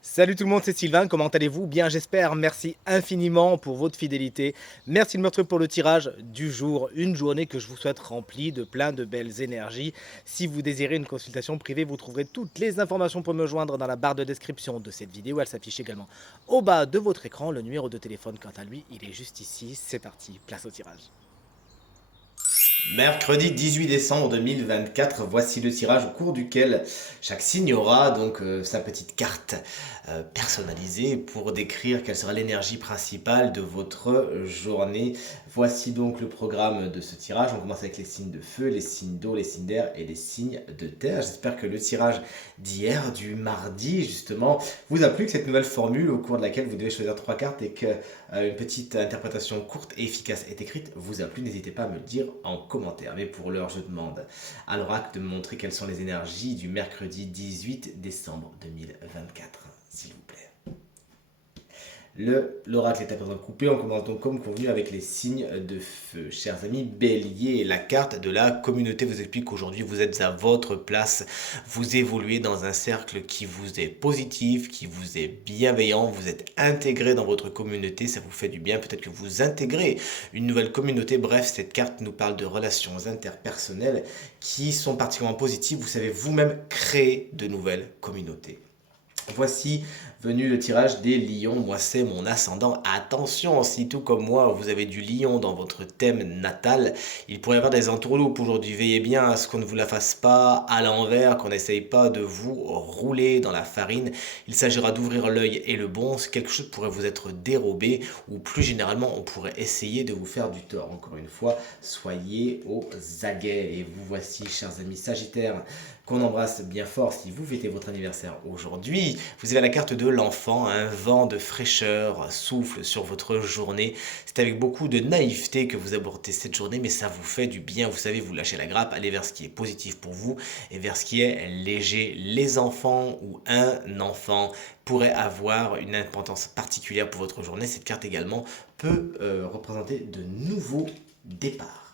Salut tout le monde, c'est Sylvain, comment allez-vous? Bien j'espère, merci infiniment pour votre fidélité. Merci de me retrouver pour le tirage du jour, une journée que je vous souhaite remplie de plein de belles énergies. Si vous désirez une consultation privée, vous trouverez toutes les informations pour me joindre dans la barre de description de cette vidéo. Elle s'affiche également au bas de votre écran. Le numéro de téléphone, quant à lui, il est juste ici. C'est parti, place au tirage. Mercredi 18 décembre 2024, voici le tirage au cours duquel chaque signe aura donc sa petite carte personnalisée pour décrire quelle sera l'énergie principale de votre journée. Voici donc le programme de ce tirage. On commence avec les signes de feu, les signes d'eau, les signes d'air et les signes de terre. J'espère que le tirage d'hier, du mardi justement, vous a plu, que cette nouvelle formule au cours de laquelle vous devez choisir trois cartes et que une petite interprétation courte et efficace est écrite vous a plu. N'hésitez pas à me le dire en commentaire. Mais pour l'heure, je demande à l'oracle de me montrer quelles sont les énergies du mercredi 18 décembre 2024, s'il vous plaît. L'oracle est à présent coupé, on commence donc comme convenu avec les signes de feu. Chers amis, Bélier, la carte de la communauté vous explique qu'aujourd'hui vous êtes à votre place, vous évoluez dans un cercle qui vous est positif, qui vous est bienveillant, vous êtes intégré dans votre communauté, ça vous fait du bien, peut-être que vous intégrez une nouvelle communauté. Bref, cette carte nous parle de relations interpersonnelles qui sont particulièrement positives, vous savez vous-même créer de nouvelles communautés. Voici venu le tirage des lions. Moi, c'est mon ascendant. Attention, si tout comme moi, vous avez du lion dans votre thème natal, il pourrait y avoir des entourloupes aujourd'hui. Veillez bien à ce qu'on ne vous la fasse pas à l'envers, qu'on n'essaye pas de vous rouler dans la farine. Il s'agira d'ouvrir l'œil et le bon. Quelque chose pourrait vous être dérobé ou plus généralement, on pourrait essayer de vous faire du tort. Encore une fois, soyez aux aguets. Et vous voici, chers amis Sagittaires, qu'on embrasse bien fort si vous fêtez votre anniversaire aujourd'hui. Vous avez la carte de l'enfant, un vent de fraîcheur souffle sur votre journée. C'est avec beaucoup de naïveté que vous abordez cette journée, mais ça vous fait du bien. Vous savez, vous lâchez la grappe, allez vers ce qui est positif pour vous et vers ce qui est léger. Les enfants ou un enfant pourrait avoir une importance particulière pour votre journée. Cette carte également peut représenter de nouveaux départs.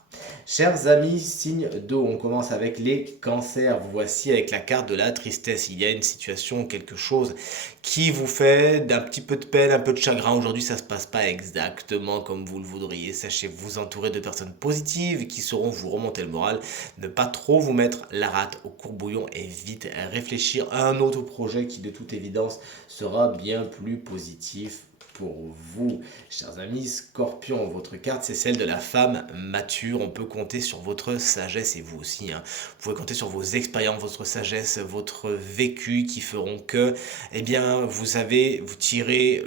Chers amis, signe d'eau, on commence avec les cancers. Vous voici avec la carte de la tristesse. Il y a une situation, quelque chose qui vous fait d'un petit peu de peine, un peu de chagrin. Aujourd'hui, ça ne se passe pas exactement comme vous le voudriez. Sachez vous entourer de personnes positives qui sauront vous remonter le moral. Ne pas trop vous mettre la rate au courbouillon et vite réfléchir à un autre projet qui, de toute évidence, sera bien plus positif pour vous. Chers amis, Scorpion, votre carte, c'est celle de la femme mature. On peut compter sur votre sagesse et vous aussi. Vous pouvez compter sur vos expériences, votre sagesse, votre vécu qui feront que, eh bien, vous savez, vous tirez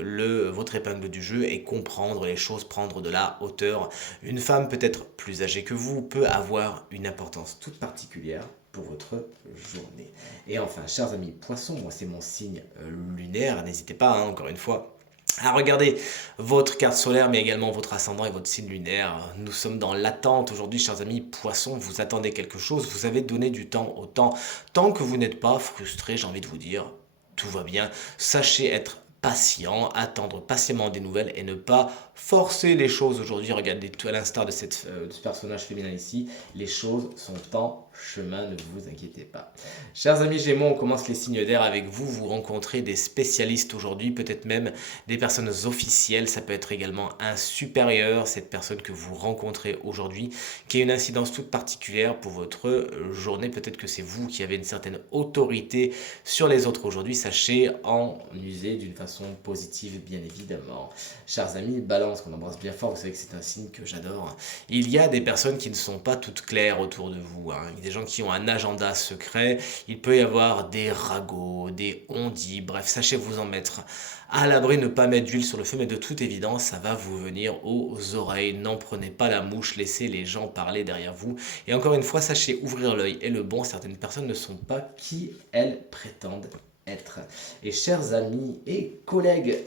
votre épingle du jeu et comprendre les choses, prendre de la hauteur. Une femme peut-être plus âgée que vous peut avoir une importance toute particulière pour votre journée. Et enfin, chers amis Poissons, moi c'est mon signe lunaire. N'hésitez pas, encore une fois, à regarder votre carte solaire, mais également votre ascendant et votre signe lunaire. Nous sommes dans l'attente aujourd'hui, chers amis Poissons. Vous attendez quelque chose, vous avez donné du temps au temps. Tant que vous n'êtes pas frustré, j'ai envie de vous dire, tout va bien. Sachez être patient, attendre patiemment des nouvelles et ne pas forcer les choses aujourd'hui. Regardez tout à l'instar de ce personnage féminin ici, les choses sont en chemin, ne vous inquiétez pas. Chers amis Gémeaux, on commence les signes d'air avec vous. Vous rencontrez des spécialistes aujourd'hui, peut-être même des personnes officielles. Ça peut être également un supérieur, cette personne que vous rencontrez aujourd'hui, qui a une incidence toute particulière pour votre journée. Peut-être que c'est vous qui avez une certaine autorité sur les autres aujourd'hui. Sachez en user d'une façon positive, bien évidemment. Chers amis Balance, qu'on embrasse bien fort, vous savez que c'est un signe que j'adore. Il y a des personnes qui ne sont pas toutes claires autour de vous. Il y a des gens qui ont un agenda secret. Il peut y avoir des ragots, des on-dit. Bref, sachez vous en mettre à l'abri, ne pas mettre d'huile sur le feu, mais de toute évidence, ça va vous venir aux oreilles. N'en prenez pas la mouche, laissez les gens parler derrière vous. Et encore une fois, sachez ouvrir l'œil et le bon. Certaines personnes ne sont pas qui elles prétendent être. Et chers amis et collègues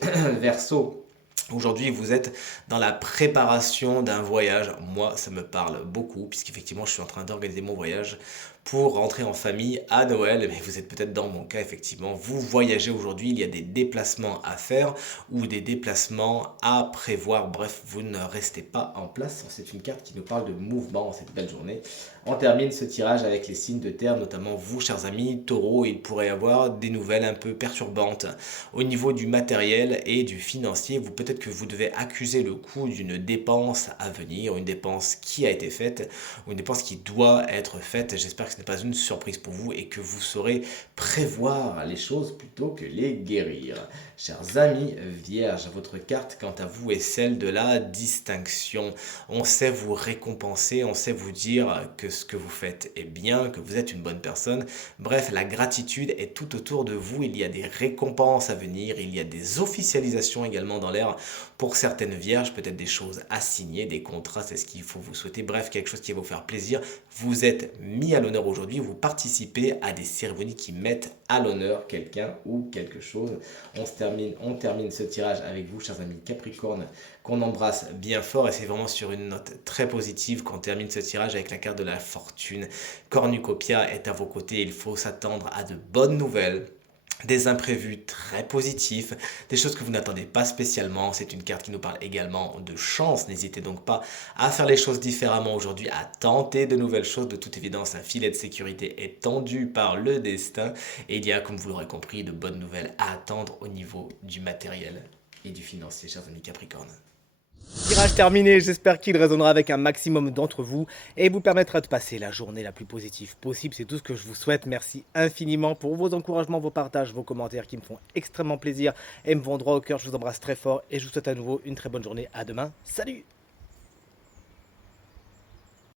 Verseau, aujourd'hui, vous êtes dans la préparation d'un voyage. Moi, ça me parle beaucoup, puisqu'effectivement, je suis en train d'organiser mon voyage pour rentrer en famille à Noël. Mais vous êtes peut-être dans mon cas, effectivement. Vous voyagez aujourd'hui, il y a des déplacements à faire ou des déplacements à prévoir. Bref, vous ne restez pas en place. C'est une carte qui nous parle de mouvement en cette belle journée. On termine ce tirage avec les signes de terre, notamment vous, chers amis taureaux. Il pourrait y avoir des nouvelles un peu perturbantes au niveau du matériel et du financier. Vous peut-être que vous devez accuser le coup d'une dépense à venir, une dépense qui a été faite ou une dépense qui doit être faite. J'espère que ce n'est pas une surprise pour vous et que vous saurez prévoir les choses plutôt que les guérir. Chers amis vierges, votre carte quant à vous est celle de la distinction. On sait vous récompenser, on sait vous dire que ce que vous faites est bien, que vous êtes une bonne personne. Bref, la gratitude est tout autour de vous. Il y a des récompenses à venir, il y a des officialisations également dans l'air pour certaines vierges, peut-être des choses à signer, des contrats, c'est ce qu'il faut vous souhaiter. Bref, quelque chose qui va vous faire plaisir. Vous êtes mis à l'honneur aujourd'hui, vous participez à des cérémonies qui mettent à l'honneur quelqu'un ou quelque chose. On termine ce tirage avec vous, chers amis Capricorne, qu'on embrasse bien fort et c'est vraiment sur une note très positive qu'on termine ce tirage avec la carte de la fortune. Cornucopia est à vos côtés, il faut s'attendre à de bonnes nouvelles. Des imprévus très positifs, des choses que vous n'attendez pas spécialement. C'est une carte qui nous parle également de chance. N'hésitez donc pas à faire les choses différemment aujourd'hui, à tenter de nouvelles choses. De toute évidence, un filet de sécurité est tendu par le destin. Et il y a, comme vous l'aurez compris, de bonnes nouvelles à attendre au niveau du matériel et du financier, chers amis Capricorne. Tirage terminé, j'espère qu'il résonnera avec un maximum d'entre vous et vous permettra de passer la journée la plus positive possible. C'est tout ce que je vous souhaite. Merci infiniment pour vos encouragements, vos partages, vos commentaires qui me font extrêmement plaisir et me vont droit au cœur. Je vous embrasse très fort et je vous souhaite à nouveau une très bonne journée. À demain. Salut!